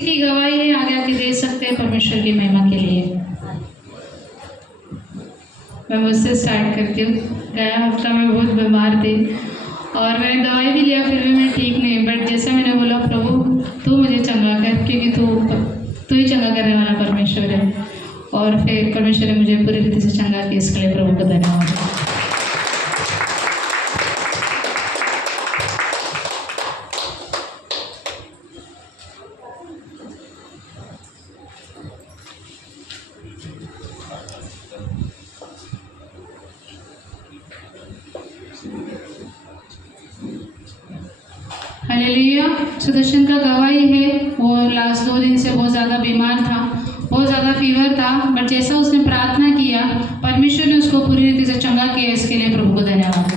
की गवाही है, आगे आके दे सकते हैं परमेश्वर की महिमा के लिए। मैं मुझसे स्टार्ट करती हूँ। गया हफ्ता में बहुत बीमार थी और मैंने दवाई भी लिया, फिर भी मैं ठीक नहीं। बट जैसे मैंने बोला, प्रभु तू मुझे चंगा कर, क्योंकि तू ही चंगा करने वाला परमेश्वर है। और फिर परमेश्वर ने मुझे पूरी रीति से चंगा किया। इसके लिए प्रभु को धन्यवाद। हालेलुया। सुदर्शन का गवाही है, वो लास्ट 2 दिन से बहुत ज़्यादा बीमार था, बहुत ज़्यादा फीवर था। बट जैसा उसने प्रार्थना किया, परमेश्वर ने उसको पूरी रीति से चंगा किया। इसके लिए प्रभु को धन्यवाद।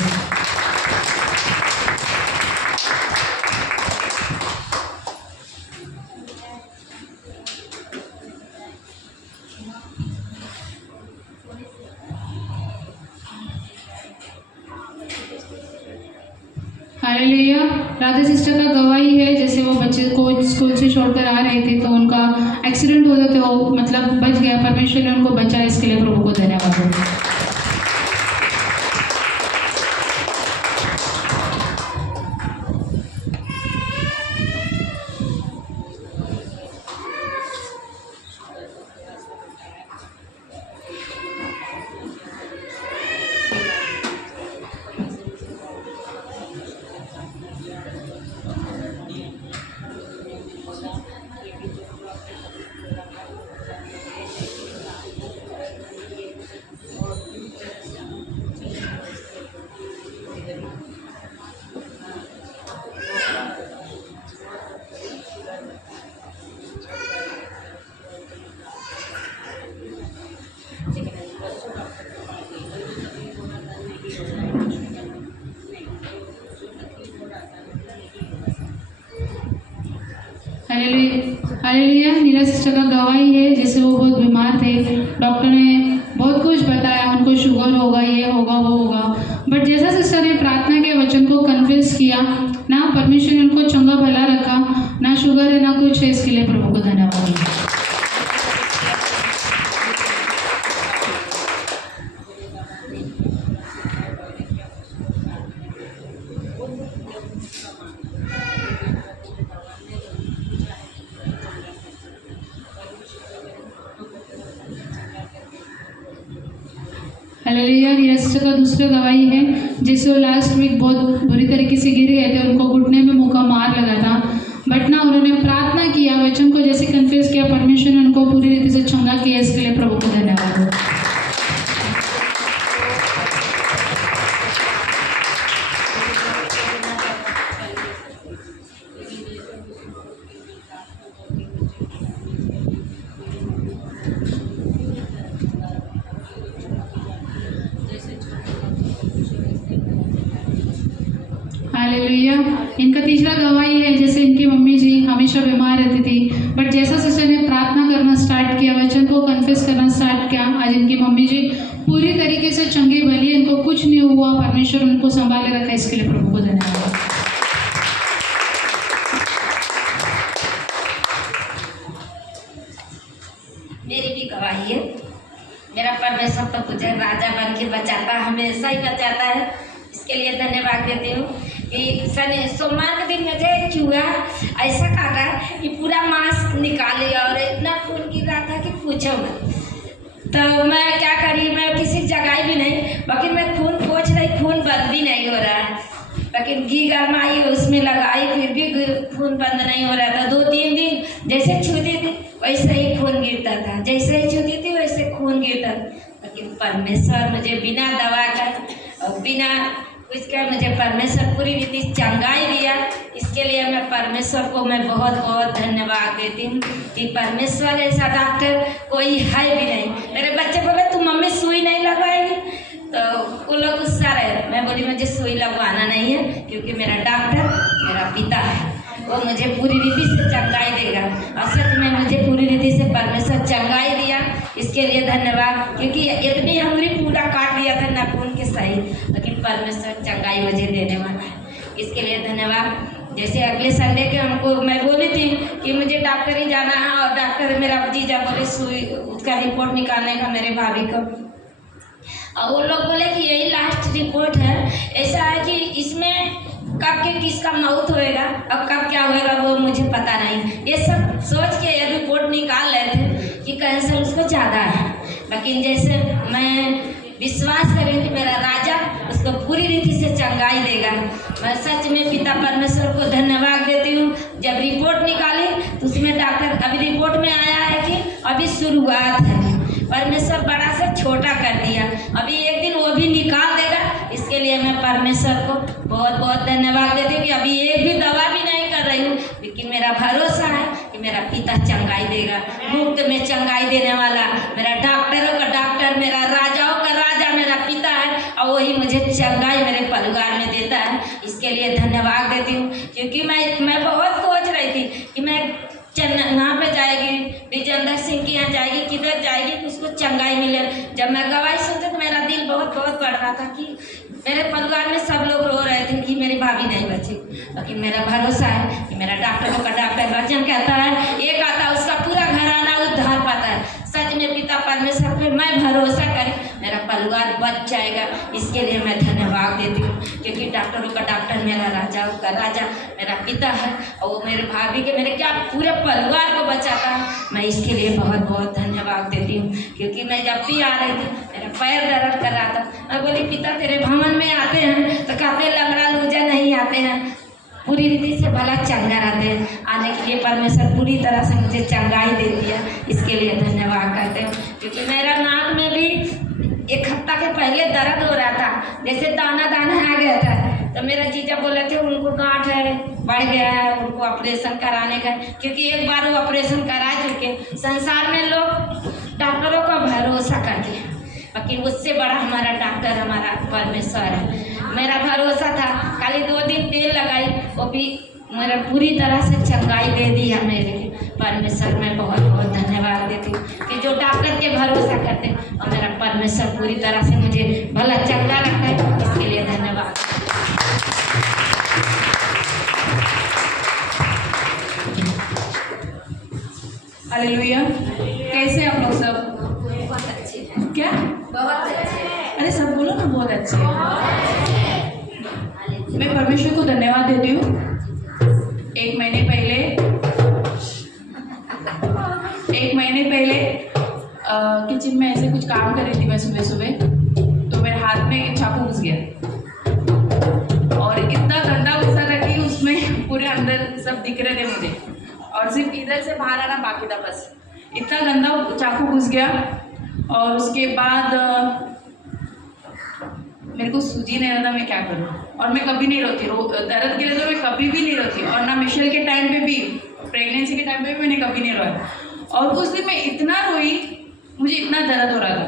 हालेलुया। राधा सिस्टर का गवाही है, जैसे वो बच्चे को स्कूल से छोड़कर आ रहे थे तो उनका एक्सीडेंट होता था, वो मतलब बच गया, परमेश्वर ने उनको बचाया। इसके लिए प्रभु को धन्यवाद। हालेलुया। नीला सिस्टर का गवाही है, जैसे वो बहुत बीमार थे, डॉक्टर ने बहुत कुछ बताया, उनको शुगर होगा, ये होगा, वो होगा। बट जैसा सिस्टर ने प्रार्थना के वचन को कन्फेस किया ना, परमेश्वर ने उनको चंगा भला रखा, ना शुगर है ना कुछ है। इसके लिए प्रभु को धन्यवाद। हालेलुया। नीला सिस्टर का दूसरा गवाही है, जैसे वो लास्ट वीक बहुत बुरी तरीके से गिर गए थे, उनको घुटने में मुक्का मार लगा था। बट ना उन्होंने प्रार्थना किया, वचन को जैसे कन्फेस किया, परमेश्वर ने उनको पूरी रीति से चंगा किया। इसके लिए प्रभु को धन्यवाद। हालेलुया। इनका तीसरा गवाही है, जैसे इनकी मम्मी जी हमेशा बीमार रहती थी, बट जैसा सिस्टर ने प्रार्थना करना स्टार्ट किया, वचन को कन्फेस करना स्टार्ट किया, आज इनकी मम्मी जी पूरी तरीके से चंगी भली, इनको कुछ नहीं हुआ, परमेश्वर उनको संभाले रखा। इसके लिए प्रभु को धन्यवाद। मेरी भी गवाही है। मेरा परमेश्वर तो मुझे राजा बन के बचाता, हमेशा ही बचाता है। इसके लिए धन्यवाद देती हूँ कि सोमवार के दिन मुझे चूहा ऐसा काटा कि पूरा मांस निकाल लिया और इतना खून गिर रहा था कि पूछो मत। तो मैं क्या करी, मैं किसी जगह भी नहीं, बाकी मैं खून पोंछ रही, खून बंद भी नहीं हो रहा है। लेकिन घी गरमाई उसमें लगाई, फिर भी खून बंद नहीं हो रहा था। 2-3 दिन जैसे छूती थी वैसे ही खून गिरता था, जैसे ही छूती थी वैसे खून गिरता। लेकिन परमेश्वर मुझे बिना दवा का और बिना कुछ का मुझे परमेश्वर पूरी रीति चंगाई दिया। इसके लिए मैं परमेश्वर को मैं बहुत बहुत धन्यवाद देती हूँ कि परमेश्वर ऐसा डॉक्टर कोई है भी नहीं। मेरे बच्चे बोले तू मम्मी सुई नहीं लगवाएगी, तो वो लोग गुस्सा रहे। मैं बोली मुझे सुई लगवाना नहीं है, क्योंकि मेरा डॉक्टर मेरा पिता है, वो मुझे पूरी रीति से चंगाई देगा। और सच में मुझे पूरी रीति से परमेश्वर चंगाई दिया। इसके लिए धन्यवाद, क्योंकि इतनी हमारी पूरा काट लिया था नाखून के सही, लेकिन परमेश्वर चंगाई मुझे देने वाला है। इसके लिए धन्यवाद। जैसे अगले संडे के हमको मैं बोली थी कि कि मुझे डॉक्टर ही जाना है, और डॉक्टर मेरा भतीजा बोले सुई उसका रिपोर्ट निकालने का मेरे भाभी को, और वो लोग बोले कि यही लास्ट रिपोर्ट है। ऐसा है कि इसमें कब के किसका मौत होएगा और कब क्या होएगा वो मुझे पता नहीं। ये सब सोच के ये रिपोर्ट निकाल रहे थे कि कैंसर उसको ज़्यादा है, लेकिन जैसे मैं विश्वास करें कि मेरा राजा उसको पूरी रीति से चंगाई देगा। मैं सच में पिता परमेश्वर को धन्यवाद देती हूँ। जब रिपोर्ट निकाली तो उसमें डॉक्टर अभी रिपोर्ट में आया है कि अभी शुरुआत है, परमेश्वर बड़ा से छोटा कर दिया, अभी एक दिन वो भी निकाल देगा। इसके लिए मैं परमेश्वर को बहुत बहुत धन्यवाद देती हूँ कि अभी एक भी दवा भी नहीं कर रही हूँ, लेकिन मेरा भरोसा है कि मेरा पिता चंगाई देगा, मुफ्त में चंगाई देने वाला मेरा डॉक्टरों का डॉक्टर, मेरा राजाओं का राजा मेरा पिता है, और वही मुझे चंगाई मेरे परिवार में देता है। इसके लिए धन्यवाद देती हूँ, क्योंकि मैं बहुत सोच रही थी कि मैं वहाँ पे जाएगी, विजेंद्र सिंह के यहाँ जाएगी, किधर जाएगी कि उसको चंगाई मिले। जब मैं गवाही सुनती तो मेरा दिल बहुत बहुत बढ़ रहा था कि मेरे परिवार में सब लोग रो रहे थे कि मेरी भाभी नहीं बची, लेकिन मेरा भरोसा है कि मेरा डॉक्टरों का डॉक्टर वचन कहता है एक आता उसका पूरा घराना उद्धार पाता है। सच में पिता परमेश्वर पे मैं भरोसा करें, मेरा परिवार बच जाएगा। इसके लिए मैं धन्यवाद देती हूँ, क्योंकि डॉक्टरों का डॉक्टर मेरा राजाओं का राजा मेरा पिता है, और वो मेरे भाभी के मेरे क्या पूरे परिवार को बचाता है। मैं इसके लिए बहुत बहुत धन्यवाद देती हूँ, क्योंकि मैं जब भी आ रही थी मेरा पैर दर्द कर रहा था। मैं बोली पिता तेरे भवन में आते हैं तो कहते लंगड़ा लूजा नहीं आते हैं, पूरी रीति से भला चंगा रहते हैं। आने के लिए परमेश्वर पूरी तरह से मुझे चंगाई दे दिया, इसके लिए धन्यवाद करते हैं। क्योंकि मेरा नाक में भी एक हफ्ता के पहले दर्द हो रहा था, जैसे दाना दाना आ गया था, तो मेरा जीजा बोले थे उनको गांठ है, बढ़ गया है, उनको ऑपरेशन कराने का, क्योंकि एक बार वो ऑपरेशन करा चुके। संसार में लोग डॉक्टरों का भरोसा करते हैं, लेकिन उससे बड़ा हमारा डॉक्टर हमारा परमेश्वर है। मेरा भरोसा था, खाली 2 दिन तेल लगाई, वो भी मेरा पूरी तरह से चंगाई दे दी है मेरे लिए। परमेश्वर में बहुत बहुत धन्यवाद देती हूँ कि जो डॉक्टर के भरोसा करते हैं, और मेरा परमेश्वर पूरी तरह से मुझे भला चंगा रखता है, इसके लिए धन्यवाद। हालेलुया। कैसे आप लोग सब? बहुत अच्छे हैं। क्या? बहुत अच्छे। अरे सब बोलो ना, बहुत अच्छे हैं। मैं परमेश्वर को धन्यवाद देती हूँ। 1 महीने पहले किचन में ऐसे कुछ काम कर रही थी मैं सुबह सुबह, तो मेरे हाथ में एक चाकू घुस गया, और इतना गंदा घुसा था कि उसमें पूरे अंदर सब दिख रहे थे मुझे, और सिर्फ इधर से बाहर आना बाकी था, बस इतना गंदा चाकू घुस गया। और उसके बाद मेरे को सूझी नहीं रहा था मैं क्या करूँ, और मैं कभी नहीं रोती, दर्द के लिए तो मैं कभी भी नहीं रोती, और ना मिशेल के टाइम पे भी, प्रेगनेंसी के टाइम पे भी मैंने कभी नहीं रोया। और उस दिन मैं इतना रोई, मुझे इतना दर्द हो रहा था।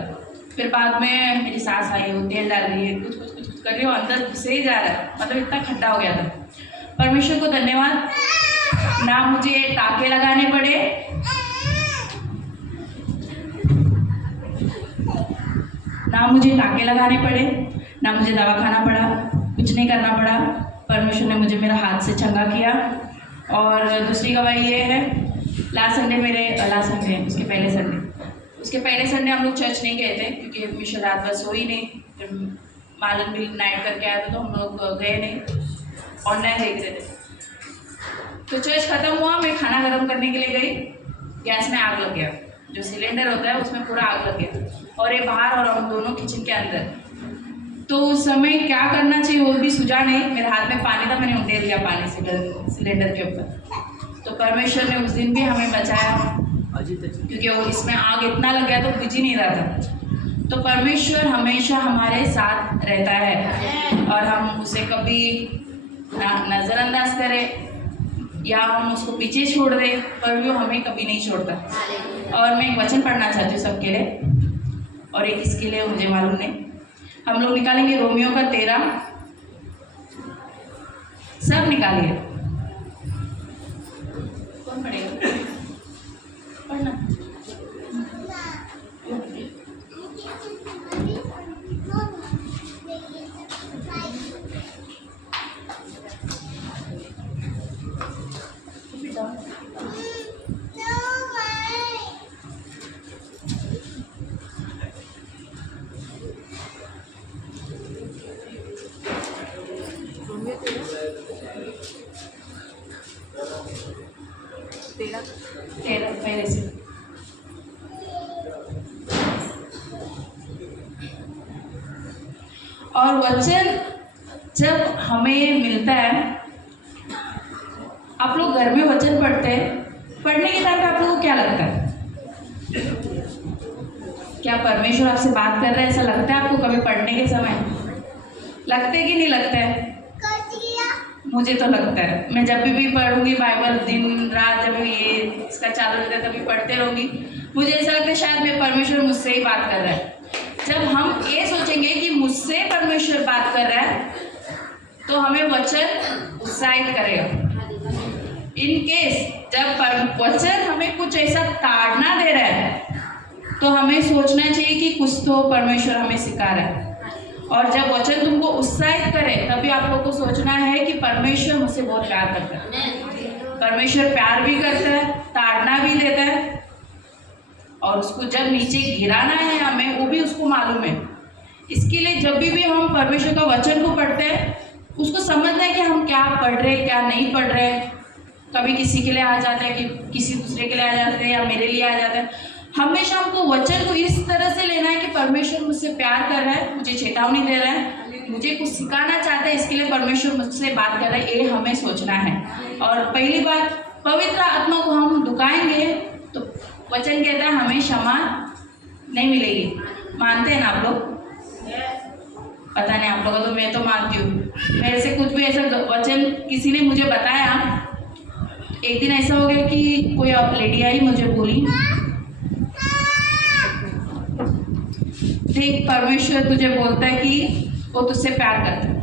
फिर बाद में मेरी सास आई, वो तेल डाल रही है, कुछ कर रही हो, अंदर घुसे ही जा रहा है, मतलब इतना खड्डा हो गया था। परमेश्वर को धन्यवाद, ना मुझे टाँके लगाने पड़े, ना मुझे दवा खाना पड़ा, कुछ नहीं करना पड़ा। परमेश्वर ने मुझे मेरा हाथ से चंगा किया। और दूसरी गवाही ये है, उसके पहले संडे हम लोग चर्च नहीं गए थे, क्योंकि मिशन रात भर सोई नहीं, फिर मालन भी नाइट करके आया था तो हम लोग गए नहीं, ऑनलाइन देख रहे थे। तो चर्च खत्म हुआ, मैं खाना गर्म करने के लिए गई, गैस में आग लग गया, जो सिलेंडर होता है उसमें पूरा आग लग गया, और ये बाहर और हम दोनों किचन के अंदर। तो उस समय क्या करना चाहिए वो भी सूझा नहीं, मेरे हाथ में पानी था, मैंने उंडेल दिया पानी से सिलेंडर के ऊपर। तो परमेश्वर ने उस दिन भी हमें बचाया, क्योंकि वो इसमें आग इतना लग गया तो बुझ ही नहीं रहा था। तो परमेश्वर हमेशा हमारे साथ रहता है, और हम उसे कभी नज़रअंदाज करें या हम उसको पीछे छोड़ दें, पर वो हमें कभी नहीं छोड़ता। और मैं एक वचन पढ़ना चाहती हूँ सबके लिए, और एक इसके लिए मुझे मालूम नहीं। हम लोग निकालेंगे रोमियो का 13, सब निकालिए। कौन पढ़ेगा? पढ़ना। पहले से। और वचन जब हमें मिलता है, आप लोग घर में वचन पढ़ते हैं, पढ़ने के टाइम पे आप लोगों को क्या लगता है? क्या परमेश्वर आपसे बात कर रहा है, ऐसा लगता है आपको कभी पढ़ने के समय? लगता है कि नहीं लगता है? मुझे तो लगता है। मैं जब भी पढ़ूंगी बाइबल, दिन रात जब भी ये इसका चालू रहता है तभी पढ़ते रहूंगी, मुझे ऐसा लगता है शायद मैं परमेश्वर मुझसे ही बात कर रहा है। जब हम ये सोचेंगे कि मुझसे परमेश्वर बात कर रहा है तो हमें वचन उत्साहित करेगा। इन केस जब वचन हमें कुछ ऐसा ताड़ना दे रहा है तो हमें सोचना चाहिए कि कुछ तो परमेश्वर हमें सिखा रहा है। और जब वचन तुमको उत्साहित करे तभी आप लोग को सोचना है कि परमेश्वर मुझसे बहुत प्यार करता है। परमेश्वर प्यार भी करता है, ताड़ना भी देता है, और उसको जब नीचे गिराना है हमें वो भी उसको मालूम है। इसके लिए जब भी हम परमेश्वर का वचन को पढ़ते हैं, उसको समझना है कि हम क्या पढ़ रहे हैं, क्या नहीं पढ़ रहे हैं। कभी किसी के लिए आ जाता है, कि किसी दूसरे के लिए आ जाते हैं, या मेरे लिए आ जाता है। हमेशा हमको वचन को इस तरह से लेना है कि परमेश्वर मुझसे प्यार कर रहा है, मुझे चेतावनी दे रहा है, मुझे कुछ सिखाना चाहता है, इसके लिए परमेश्वर मुझसे बात कर रहा है, ये हमें सोचना है। और पहली बात, पवित्र आत्मा को हम दुखाएंगे तो वचन कहता है हमें क्षमा नहीं मिलेगी। मानते हैं ना आप लोग? पता नहीं आप लोगों को, तो मैं तो मानती हूँ। मेरे से कुछ भी ऐसा वचन किसी ने मुझे बताया, एक दिन ऐसा हो गया कि कोई लेडी आई, मुझे बोली, देख परमेश्वर तुझे बोलता है कि वो तुझसे प्यार करता है।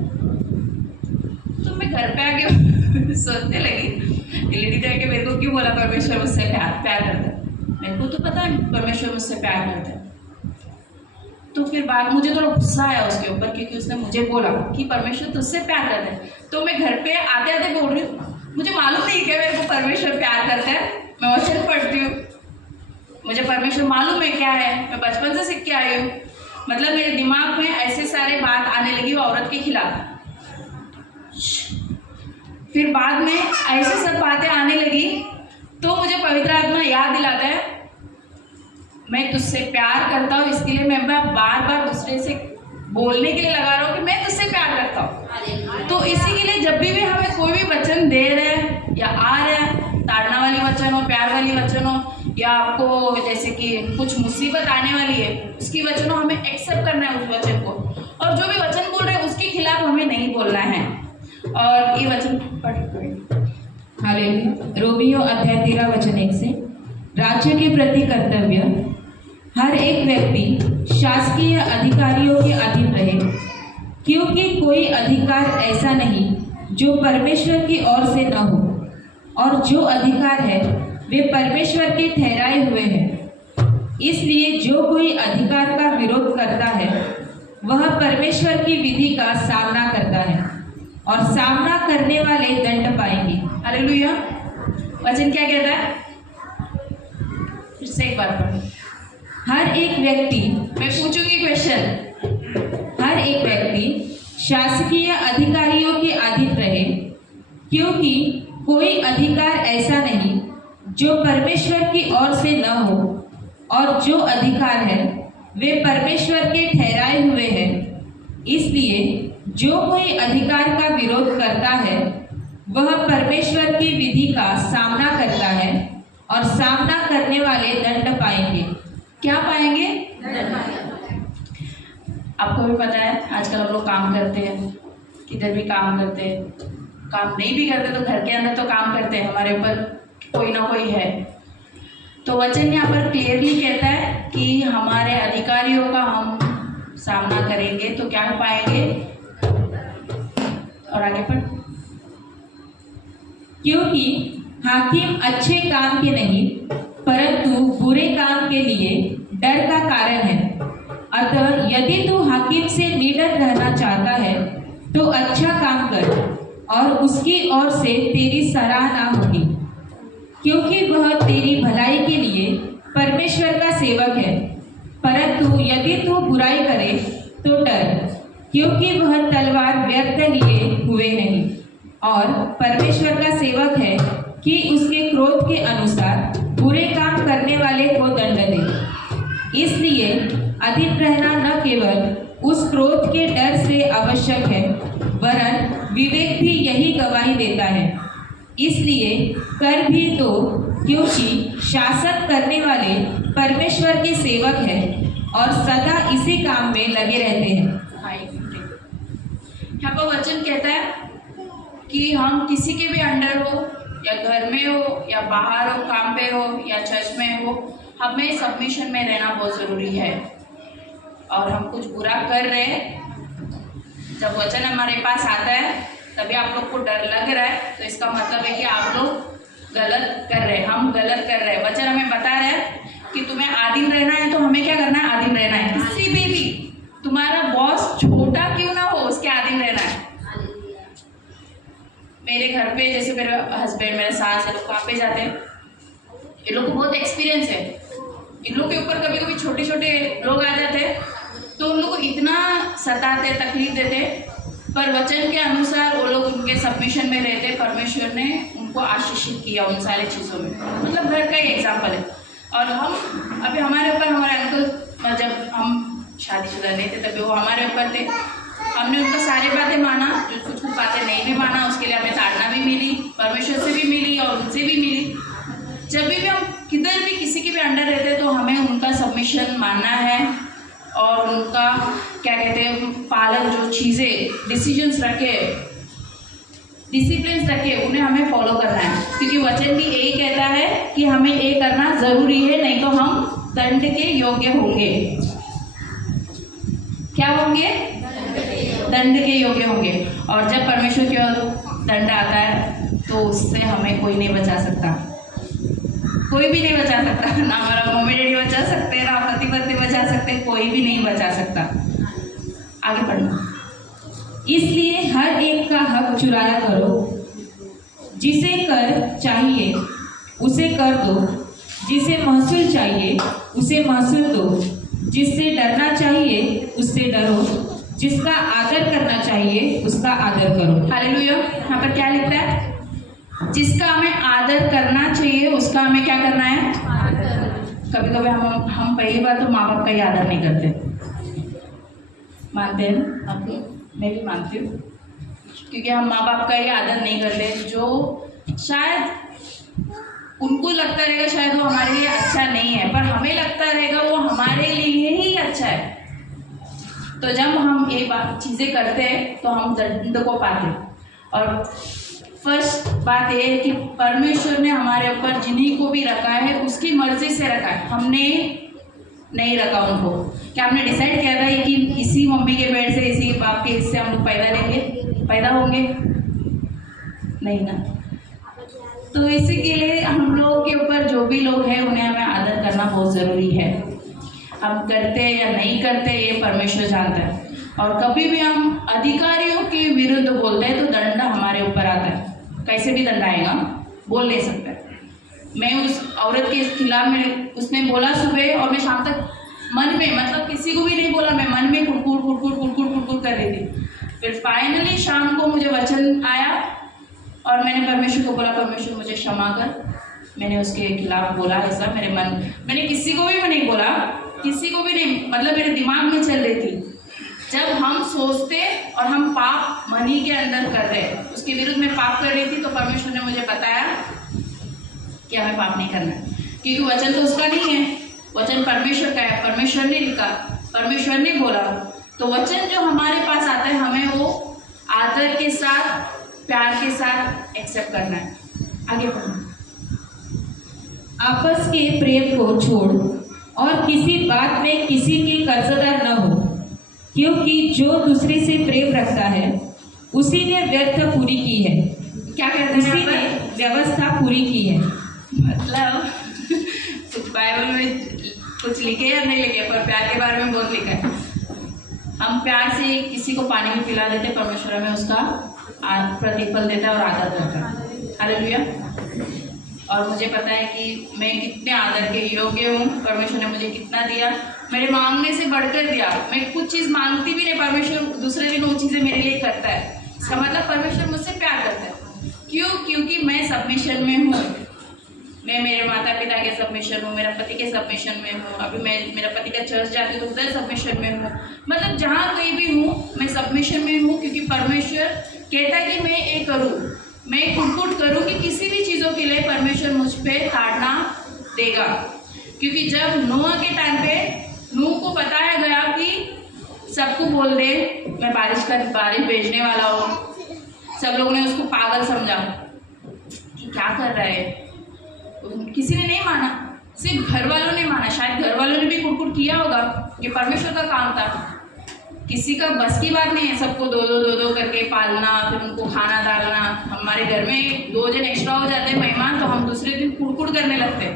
तो मैं घर पे आके सोचने लगी, लेडी जाके मेरे को क्यों बोला परमेश्वर मुझसे प्यार करता है? मेरे को तो पता है परमेश्वर मुझसे प्यार करता है। तो फिर बाद मुझे थोड़ा गुस्सा आया उसके ऊपर, क्योंकि उसने मुझे बोला कि परमेश्वर तुझसे प्यार करता है। तो मैं घर पे आते आते बोल रही हूँ, मुझे मालूम नहीं क्या मेरे को परमेश्वर प्यार करता है। मैं वचन पढ़ती हूँ, मुझे परमेश्वर मालूम है क्या है, मैं बचपन से सीख के आई हूँ। मतलब मेरे दिमाग में ऐसे सारे बात आने लगी वो औरत के खिलाफ। फिर बाद में ऐसे सब बातें आने लगी तो मुझे पवित्र आत्मा याद दिलाता है, मैं तुझसे प्यार करता हूँ, इसके लिए मैं बार बार दूसरे से बोलने के लिए लगा रहा हूँ कि मैं तुझसे प्यार करता हूँ। तो इसी के लिए जब भी हमें कोई भी वचन दे रहे हैं या आ रहे हैं, ताड़ना वाली वचन हो, प्यार वाली वचन हो, या आपको जैसे कि कुछ मुसीबत आने वाली है, उसकी वचन हो, हमें एक्सेप्ट करना है उस वचन को। और जो भी वचन बोल रहे हैं उसके खिलाफ हमें नहीं बोलना है। और ये वचन पढ़, हालेलुया। रोमियो अध्याय 13 वचन 1 से, राज्य के प्रति कर्तव्य, हर एक व्यक्ति शासकीय अधिकारियों के अधीन रहे, क्योंकि कोई अधिकार ऐसा नहीं जो परमेश्वर की ओर से न हो, और जो अधिकार है वे परमेश्वर के ठहराए हुए हैं। इसलिए जो कोई अधिकार का विरोध करता है वह परमेश्वर की विधि का सामना करता है, और सामना करने वाले दंड पाएंगे। हालेलुया। वचन क्या कहता है? फिर से एक बार पढ़ो। हर एक व्यक्ति, मैं पूछूंगी क्वेश्चन, हर एक व्यक्ति शासकीय अधिकारियों के अधीन रहे, क्योंकि कोई अधिकार ऐसा नहीं जो परमेश्वर की ओर से न हो, और जो अधिकार है वे परमेश्वर के ठहराए हुए हैं। इसलिए जो कोई अधिकार का विरोध करता है वह परमेश्वर की विधि का सामना करता है, और सामना करने वाले दंड पाएंगे। क्या पाएंगे? आपको भी पता है आजकल हम लोग काम करते हैं, किधर भी काम करते हैं, काम नहीं भी करते तो घर के अंदर तो काम करते हैं, हमारे ऊपर कोई ना कोई है। तो वचन यहाँ पर क्लियरली कहता है कि हमारे अधिकारियों का हम सामना करेंगे तो क्या पाएंगे? और आगे पढ़। क्योंकि हाकिम अच्छे काम के नहीं परंतु बुरे काम के लिए डर का कारण है। अतः यदि तू हाकिम से निडर रहना चाहता है तो अच्छा काम कर, और उसकी ओर से तेरी सराहना होगी, क्योंकि वह तेरी भलाई के लिए परमेश्वर का सेवक है। परंतु यदि तू बुराई करे तो डर, क्योंकि वह तलवार व्यर्थ लिए हुए नहीं, और परमेश्वर का सेवक है कि उसके क्रोध के अनुसार बुरे काम करने वाले को दंड दे। इसलिए अधीन रहना न केवल उस क्रोध के डर से आवश्यक है, वरन विवेक भी यही गवाही देता है। इसलिए कर भी दो, क्योंकि शासन करने वाले परमेश्वर के सेवक हैं और सदा इसी काम में लगे रहते हैं। यहाँ पर वचन कहता है कि हम किसी के भी अंडर हो, या घर में हो या बाहर हो, काम पे हो या चर्च में हो, हमें सबमिशन में रहना बहुत ज़रूरी है। और हम कुछ बुरा कर रहे हैं, जब वचन हमारे पास आता है तभी आप लोग को डर लग रहा है, तो इसका मतलब है कि आप लोग गलत कर रहे हैं, हम गलत कर रहे हैं। वचन हमें बता रहा है कि तुम्हें आधीन रहना है, तो हमें क्या करना है? आधीन रहना है। किसी भी तुम्हारा बॉस छोटा क्यों ना हो, उसके आधीन रहना है। मेरे घर पे जैसे मेरे हस्बैंड, मेरे सास, ये लोग वहाँ पे जाते हैं, ये लोग को बहुत एक्सपीरियंस है। इन लोग के ऊपर कभी कभी छोटे छोटे लोग आ जाते हैं, तो उन लोग को इतना सताते, तकलीफ देते, पर वचन के अनुसार वो लोग उनके सबमिशन में रहते। परमेश्वर ने उनको आशीषित किया उन सारी चीज़ों में। मतलब घर का ही एग्जाम्पल है। और हम अभी हमारे ऊपर, हमारे अंकल जब हम शादीशुदा नहीं थे तभी वो हमारे ऊपर थे, हमने उनका सारी बातें माना, जो कुछ कुछ बातें नहीं भी माना, उसके लिए हमें ताड़ना भी मिली, परमेश्वर से भी मिली और उनसे भी मिली। जब भी हम किधर भी किसी के भी अंडर रहते हैं तो हमें उनका सबमिशन मानना है और उनका क्या कहते हैं पालन, जो चीज़ें डिसीजंस रखे, डिसिप्लिन रखे, उन्हें हमें फॉलो करना है। क्योंकि वचन भी यही कहता है कि हमें ये करना ज़रूरी है, नहीं तो हम दंड के योग्य होंगे। क्या होंगे? दंड के योग्य होंगे। और जब परमेश्वर की ओर दंड आता है तो उससे हमें कोई नहीं बचा सकता, कोई भी नहीं बचा सकता। ना हमारा मम्मी डैडी बचा सकते, ना पति पत्नी बचा सकते, कोई भी नहीं बचा सकता। आगे बढ़ना। इसलिए हर एक का हक चुराया करो, जिसे कर चाहिए उसे कर दो, जिसे महसूल चाहिए उसे महसूल दो, जिससे डरना चाहिए उससे डरो, जिसका आदर करना चाहिए उसका आदर करो। हालेलुया। यहाँ पर क्या लिखता है? जिसका हमें आदर करना चाहिए उसका हमें क्या करना है? कभी कभी हम पहली बार तो माँ बाप का ही आदर नहीं करते। मानते हैं आप लोग? मैं भी मानती हूँ, क्योंकि हम माँ बाप का ही आदर नहीं करते, जो शायद उनको लगता रहेगा शायद वो हमारे लिए अच्छा नहीं है, पर हमें लगता रहेगा वो हमारे लिए ही अच्छा है। तो जब हम ये चीज़ें करते हैं तो हम दंड को पाते। और फर्स्ट बात यह है कि परमेश्वर ने हमारे ऊपर जिन्हीं को भी रखा है उसकी मर्जी से रखा है, हमने नहीं रखा उनको। क्या हमने डिसाइड किया था कि इसी मम्मी के पेट से, इसी बाप के हिस्से हम लोग पैदा होंगे? नहीं ना। तो इसी के लिए हम लोग के ऊपर जो भी लोग हैं उन्हें हमें आदर करना बहुत ज़रूरी है। हम करते हैं या नहीं करते ये परमेश्वर जानता है। और कभी भी हम अधिकारियों के विरुद्ध बोलते हैं तो दंड हमारे ऊपर आता है। कैसे भी दंड आएगा, बोल नहीं सकता। मैं उस औरत के खिलाफ में, उसने बोला सुबह और मैं शाम तक मन में, मतलब किसी को भी नहीं बोला, मैं मन में कुड़कुड़ कर रही थी। फिर फाइनली शाम को मुझे वचन आया और मैंने परमेश्वर को बोला, परमेश्वर मुझे क्षमा कर, मैंने उसके खिलाफ बोला ऐसा। मैंने किसी को भी नहीं बोला, किसी को भी नहीं, मतलब मेरे दिमाग में चल रही थी। जब हम सोचते और हम पाप मन ही के अंदर कर रहे, उसके विरुद्ध में पाप कर रही थी, तो परमेश्वर ने मुझे बताया कि हमें पाप नहीं करना है, क्योंकि वचन तो उसका नहीं है, वचन परमेश्वर का है। परमेश्वर ने लिखा, परमेश्वर ने बोला, तो वचन जो हमारे पास आता है हमें वो आदर के साथ, प्यार के साथ एक्सेप्ट करना है। आगे बढ़ो। आपस के प्रेम को छोड़ और किसी बात में किसी की कर्जदार न हो, क्योंकि जो दूसरे से प्रेम रखता है उसी ने व्यर्थ पूरी की है। क्या कहते हैं? उसी ने व्यवस्था पूरी की है। मतलब कुछ बाइबल में कुछ लिखे या नहीं लिखे, पर प्यार के बारे में बहुत लिखा है। हम प्यार से किसी को पानी भी पिला देते, परमेश्वर हमें उसका प्रतिफल देता है और आदर करता है। हालेलुया। और मुझे पता है कि मैं कितने आदर के योग्य हूँ, परमेश्वर ने मुझे कितना दिया, मेरे मांगने से बढ़कर दिया। मैं कुछ चीज़ मांगती भी नहीं, परमेश्वर दूसरे दिन वो चीज़ें मेरे लिए करता है। इसका मतलब परमेश्वर मुझसे प्यार करता है। क्यों? क्योंकि मैं सबमिशन में हूँ। मैं मेरे माता पिता के सबमिशन हूँ, मेरा पति के सबमिशन में हूँ, अभी मैं मेरा पति का चर्च जाती हूँ तो उधर सबमिशन में हूँ। मतलब जहाँ कहीं भी हूँ मैं सबमिशन में हूँ, क्योंकि परमेश्वर कहता है कि मैं ये करूँ, मैं कुट करूँ कि किसी भी चीज़ों के लिए परमेश्वर मुझ पर ताड़ना देगा। क्योंकि जब नूह के टाइम पे नूह को बताया गया कि सबको बोल दे मैं बारिश भेजने वाला हूँ, सब लोगों ने उसको पागल समझा कि क्या कर रहा है। किसी ने नहीं माना, सिर्फ घर वालों ने माना। शायद घर वालों ने भी कुट किया होगा, ये परमेश्वर का काम था। किसी का बस की बात नहीं है सबको दो करके पालना, फिर उनको खाना डालना। हमारे घर में 2 जन एक्स्ट्रा हो जाते हैं मेहमान तो हम दूसरे दिन कुट करने लगते हैं।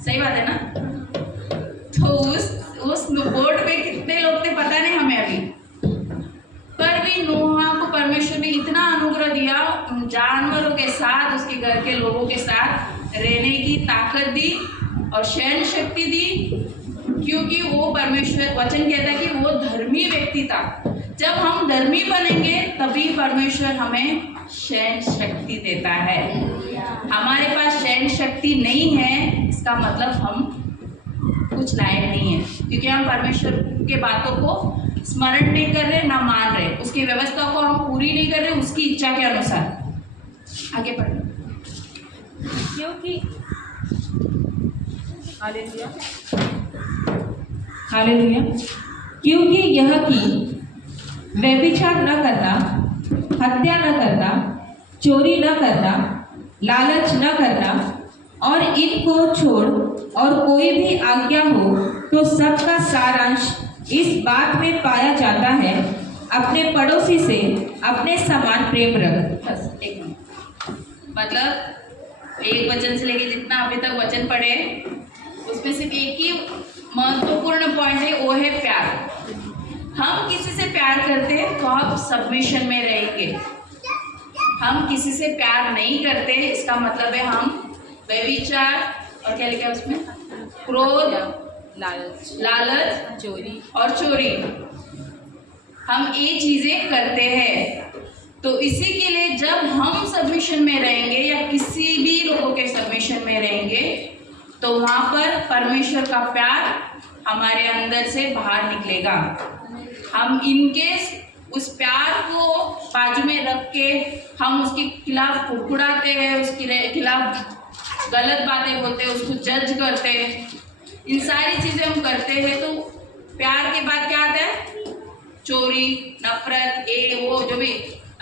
सही बात है ना? तो उस बोट पे कितने लोग थे पता नहीं हमें अभी, पर भी नूह को परमेश्वर ने इतना अनुग्रह दिया, जानवरों के साथ उसके घर के लोगों के साथ रहने की ताकत दी और सहन शक्ति दी, क्योंकि वो परमेश्वर वचन कहता है कि वो धर्मी व्यक्ति था। जब हम धर्मी बनेंगे तभी परमेश्वर हमें सहन शक्ति देता है। हमारे पास सहन शक्ति नहीं है, इसका मतलब हम कुछ लायक नहीं है, क्योंकि हम परमेश्वर के बातों को स्मरण नहीं कर रहे, ना मान रहे, उसकी व्यवस्था को हम पूरी नहीं कर रहे उसकी इच्छा के अनुसार। आगे बढ़ो। क्योंकि हालेलुया, क्योंकि यह कि व्यभिचार न करना, हत्या न करना, चोरी न करना, लालच न करना और इनको छोड़ और कोई भी आज्ञा हो तो सबका सारांश इस बात में पाया जाता है, अपने पड़ोसी से अपने समान प्रेम रख। बस एक मिनट, मतलब एक वचन से लेके जितना अभी तक वचन पढ़े उसमें सिर्फ एक ही महत्वपूर्ण पॉइंट है, वो है प्यार। हम किसी से प्यार करते तो हम सबमिशन में रहेंगे। हम किसी से प्यार नहीं करते, इसका मतलब है हम व्यभिचार और क्या लिखा है उसमें, क्रोध, लालच, चोरी, हम ये चीजें करते हैं। तो इसी के लिए जब हम सबमिशन में रहेंगे या किसी भी लोगों के सबमिशन में रहेंगे तो वहाँ पर परमेश्वर का प्यार हमारे अंदर से बाहर निकलेगा। हम इनके उस प्यार को बाजू में रख के हम उसके खिलाफ कुड़कुड़ाते हैं, उसके खिलाफ गलत बातें बोलते हैं, उसको जज करते हैं, इन सारी चीज़ें हम करते हैं। तो प्यार के बाद क्या आता है? चोरी, नफरत, ये वो जो भी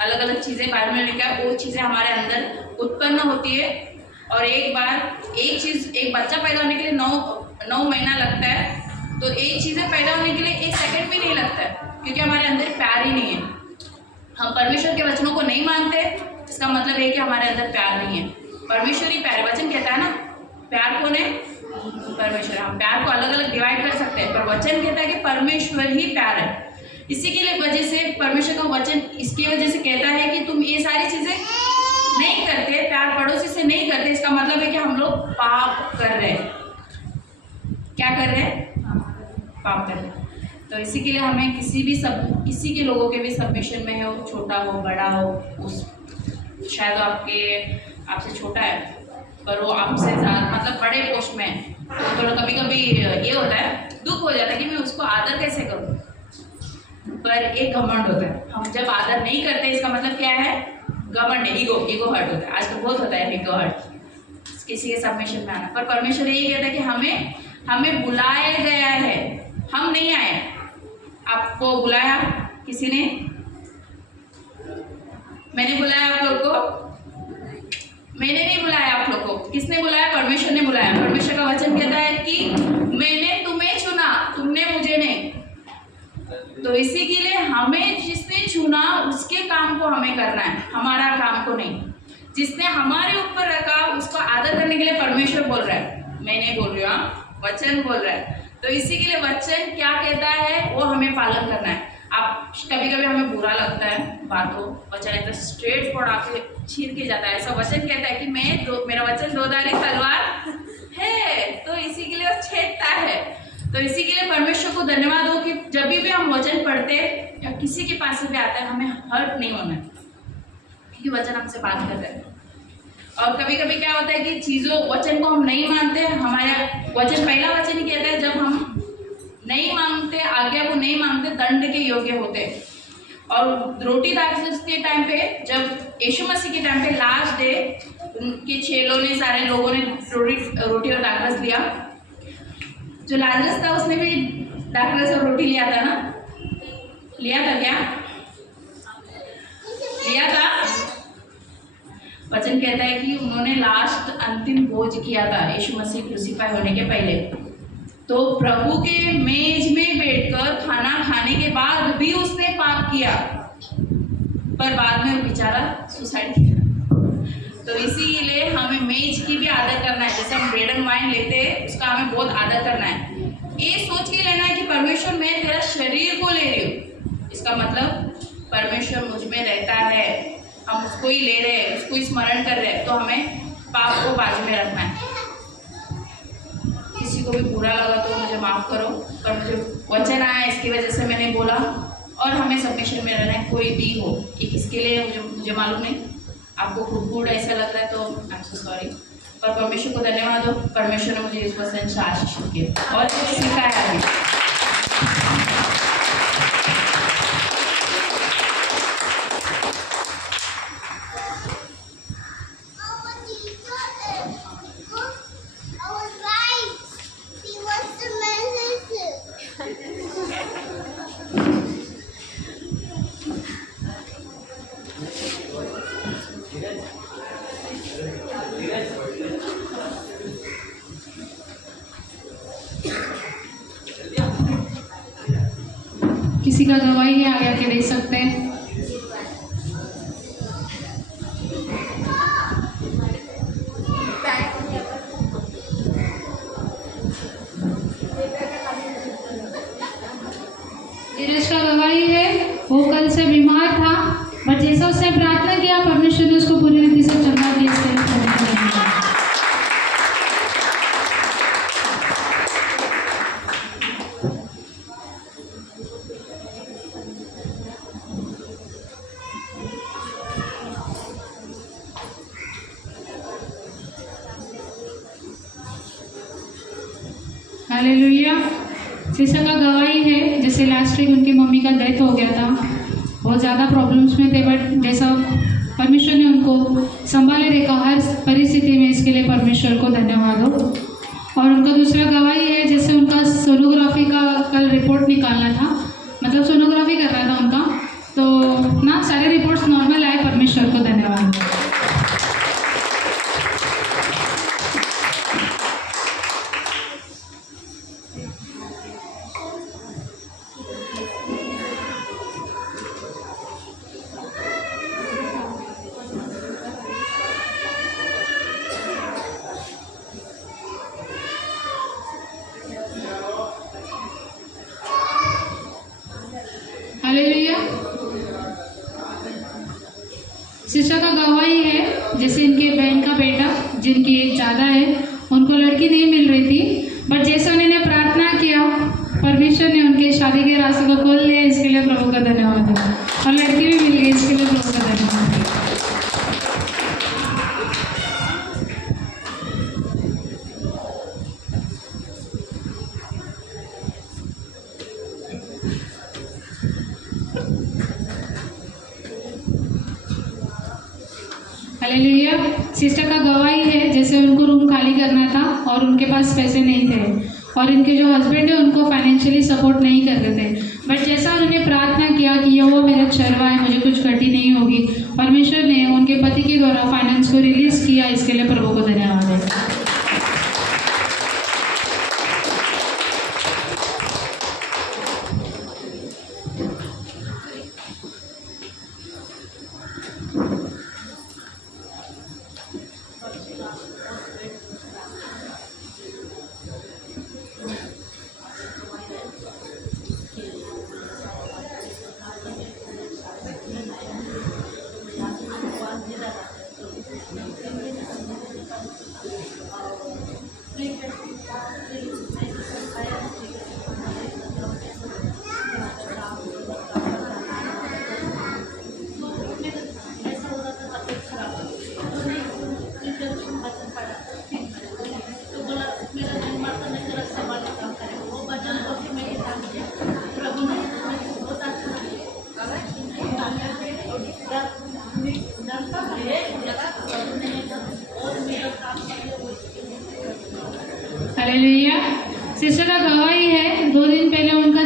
अलग अलग चीज़ें बारे में लिखा है वो चीज़ें हमारे अंदर उत्पन्न होती है। और एक बच्चा पैदा होने के लिए 9 महीना लगता है, तो एक चीज़ें पैदा होने के लिए 1 सेकंड भी नहीं लगता है, क्योंकि हमारे अंदर प्यार ही नहीं है। हम परमेश्वर के वचनों को नहीं मानते, इसका मतलब है कि हमारे अंदर प्यार नहीं है। परमेश्वर ही प्यार है, वचन कहता है ना प्यार कौन है? परमेश्वर। हम प्यार को अलग अलग डिवाइड कर सकते हैं, पर वचन कहता है कि परमेश्वर ही प्यार है। इसी के लिए वजह से परमेश्वर का वचन इसकी वजह से कहता है कि तुम ये सारी चीज़ें नहीं करते, प्यार पड़ोसी से नहीं करते, इसका मतलब है कि हम लोग पाप कर रहे हैं। क्या कर रहे हैं? पाप कर रहे हैं। तो इसी के लिए हमें किसी के लोगों के भी सबमिशन में हो, छोटा हो बड़ा हो, उस शायद आपसे छोटा है पर वो आपसे ज़्यादा मतलब बड़े पोस्ट में है, तो थोड़ा कभी कभी ये होता है, दुख हो जाता है कि मैं उसको आदर कैसे करूँ, पर एक घमंड होता है। हम जब आदर नहीं करते इसका मतलब क्या है? घमंड है, ईगो हर्ट होता है। आजकल बहुत होता है ईगो हर्ट, किसी के सबमिशन में आना। पर परमेश्वर यही कहता है कि हमें बुलाया गया है, हम नहीं आए। आपको बुलाया किसी ने? मैंने बुलाया आप लोग को? मैंने नहीं बुलाया आप लोग को। किसने बुलाया? परमेश्वर ने बुलाया। परमेश्वर का वचन कहता है कि मैंने तुम्हें चुना, तुमने मुझे नहीं। तो इसी के लिए हमें जिसने चुना उसके काम को हमें करना है, हमारा काम को नहीं। जिसने हमारे ऊपर रखा उसको आदर करने के लिए परमेश्वर बोल रहा है, मैं नहीं बोल रही हूँ, वचन बोल रहा है। तो इसी के लिए वचन क्या कहता है वो हमें पालन करना है। आप कभी कभी हमें बुरा लगता है बातों, वचन एकदम स्ट्रेट फॉर आके छीन के जाता है। ऐसा वचन कहता है कि मेरा वचन 2-धारी तलवार है, तो इसी के लिए वो छेदता है। तो इसी के लिए परमेश्वर को धन्यवाद हो कि जब भी हम वचन पढ़ते या किसी के पास भी आता है हमें हर्ट नहीं होना है, क्योंकि वचन हमसे बात कर रहे हैं। और कभी कभी क्या होता है कि चीज़ों वचन को हम नहीं मानते, हमारा वचन पहला वचन ही कहता है जब हम नहीं मांगते, आज्ञा को नहीं मांगते, दंड के योग्य होते हैं। और रोटी दाखरस के टाइम पे, जब यीशु मसीह के टाइम पे लास्ट डे उनके चेलों ने, सारे लोगों ने रोटी और दाखरस लिया। जो लाजरस था उसने भी दाखरस और रोटी लिया था ना, लिया था क्या? लिया था। वचन कहता है कि उन्होंने लास्ट अंतिम भोज किया था यीशु मसीह क्रूसीफाई होने के पहले। तो प्रभु के मेज में बैठकर खाना खाने के बाद भी उसने पाप किया, पर बाद में वो बेचारा सुसाइड किया। तो इसीलिए हमें मेज की भी आदर करना है। जैसे हम ब्रेड एंड वाइन लेते हैं, उसका हमें बहुत आदर करना है। ये सोच के लेना है कि परमेश्वर मैं तेरा शरीर को ले रही हूँ, इसका मतलब परमेश्वर मुझ में रहता है, हम उसको ही ले रहे हैं, उसको ही स्मरण कर रहे हैं। तो हमें पाप को बाजू में रखना है। किसी को भी बुरा लगा तो मुझे माफ़ करो, पर मुझे वचन आया इसकी वजह से मैंने बोला। और हमें सबमिशन में रहना है, कोई भी हो। ये किसके लिए मुझे मालूम नहीं, आपको खुद ऐसा लग रहा है तो आई एम सो सॉरी, पर परमेश्वर को धन्यवाद दो। परमेश्वर ने मुझे इस वचन से आशीष किया और सिखाया है। किसी का गवाही है, आगे आके दे सकते हैं। धीरज का गवाही है, वो कल से बीमार था, बट जैसा उसने प्रार्थना किया परमेश्वर ने उसको पूरी रीति से चंगा दिया। हालेलुया। सीसा का गवाही है, जैसे लास्ट वीक उनकी मम्मी का डेथ हो गया था, बहुत ज़्यादा प्रॉब्लम्स में थे, बट जैसा परमेश्वर ने उनको संभाले रखा हर परिस्थिति में, इसके लिए परमेश्वर को धन्यवाद हो। और उनका दूसरा गवाही है, जैसे उनका सोनोग्राफी का कल रिपोर्ट निकालना था, मतलब सोनोग्राफी कर रहा था उनका, तो ना सारे रिपोर्ट्स नॉर्मल आए, परमेश्वर को धन्यवाद। हालेलुया। शिक्षा का गवाही है, जैसे इनके बहन का बेटा जिनकी एज ज़्यादा है, उनको लड़की नहीं मिल रही थी, बट जैसे उन्होंने प्रार्थना किया परमेश्वर ने उनके शादी के रास्ते को खोल लिया, इसके लिए प्रभु का धन्यवाद है। और लड़की भी मिल गई, इसके लिए प्रभु का धन्यवाद है। हालेलुया। सिस्टर का गवाही है, जैसे उनको रूम खाली करना था और उनके पास पैसे नहीं थे, और इनके जो हस्बैंड है उनको फाइनेंशियली सपोर्ट नहीं कर रहे थे, बट जैसा उन्होंने प्रार्थना किया कि यहोवा मेरा चरवा है, मुझे कुछ कटी नहीं होगी, परमेश्वर ने उनके पति के द्वारा फाइनेंस को रिलीज किया, इसके लिए प्रभु को धन्यवाद है। हालेलुया। सिस्टर का गवाही है, 2 दिन पहले उनका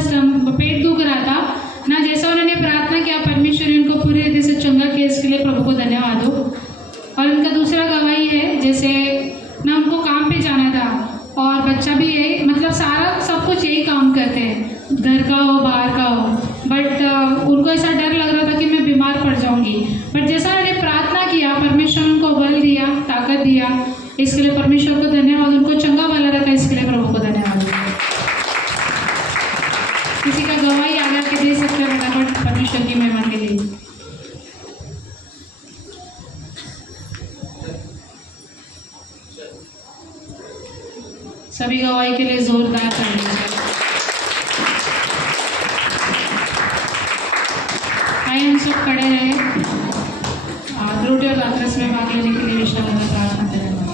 पेट दुख रहा था ना, जैसा उन्होंने प्रार्थना किया परमेश्वर ने उनको पूरी रीति से चंगा किया, इसके लिए प्रभु को धन्यवाद हो। और उनका दूसरा गवाही है, जैसे ना उनको काम पे जाना था और बच्चा भी है, मतलब सारा सब कुछ यही काम करते हैं, घर का हो बाहर का हो, बट उनको ऐसा डर लग रहा था कि मैं बीमार पड़ जाऊंगी। बट जैसा उन्होंने प्रार्थना किया, परमेश्वर उनको बल दिया, ताकत दिया, इसके लिए परमेश्वर को धन्यवाद। उनको चंगा वाला रखा, इसके लिए प्रभु को धन्यवाद। किसी का गवाही आगे आके दे सकते हैं फटाफट परमेश्वर की महिमा के लिए। सभी गवाही के लिए जोरदार तालियां। आइए हम सब खड़े रहे और रोटी और दातरस में भाग लेने के लिए विशाल प्रार्थना करें।